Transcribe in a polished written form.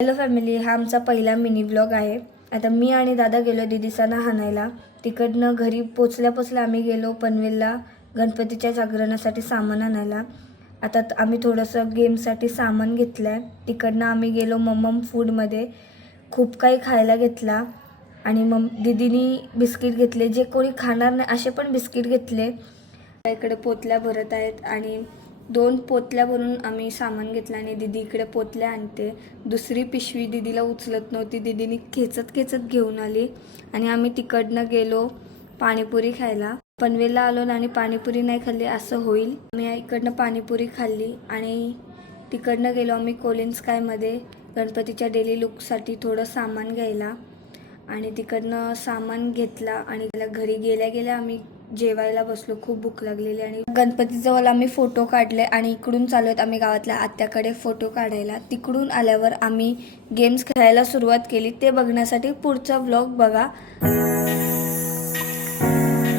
Hello family, हा आमचा पहिला मिनी व्लॉग आहे। आता मी आणि दादा गेलो दीदीसांना हाणायला। तिकडनं घरी पोचल्या आम्ही गेलो पनवेलला गणपतीच्या जागरणासाठी सामान आणायला। आता आम्ही थोडंसं गेमसाठी सामान घेतलंय। तिकडनं आम्ही गेलो मम्मम फूडमध्ये, खूप काही खायला घेतला आणि दीदीनी बिस्किट घेतले, जे कोणी खाणार नाही असे पण बिस्किट घेतले। इकडे पोतल्या भरत आहेत आणि 2 पोतल्या भरून आम्ही सामान घेतलं आणि दीदी इकडे पोतल्या आणते। दुसरी पिशवी दीदीला उचलत नव्हती, दीदीने खेचत घेऊन आली आणि आम्ही तिकडनं गेलो पाणीपुरी खायला। पनवेलला आलो आणि पाणीपुरी नाही खाल्ली असं होईल। आम्ही इकडनं पाणीपुरी खाल्ली आणि तिकडनं गेलो आम्ही कोलिन स्कायमध्ये गणपतीच्या डेली लुकसाठी थोडं सामान घ्यायला आणि तिकडनं सामान घेतला आणि घरी गेल्या आम्ही जेवायला बसलो। खूप भूक लागलेली आणि गणपतीजवळ आम्ही फोटो काढले आणि इकडून चाललोत आम्ही गावातल्या आत्याकडे फोटो काढायला। तिकडून आल्यावर आम्ही गेम्स खेळायला सुरुवात केली, ते बघण्यासाठी पुढचा व्लॉग बघा।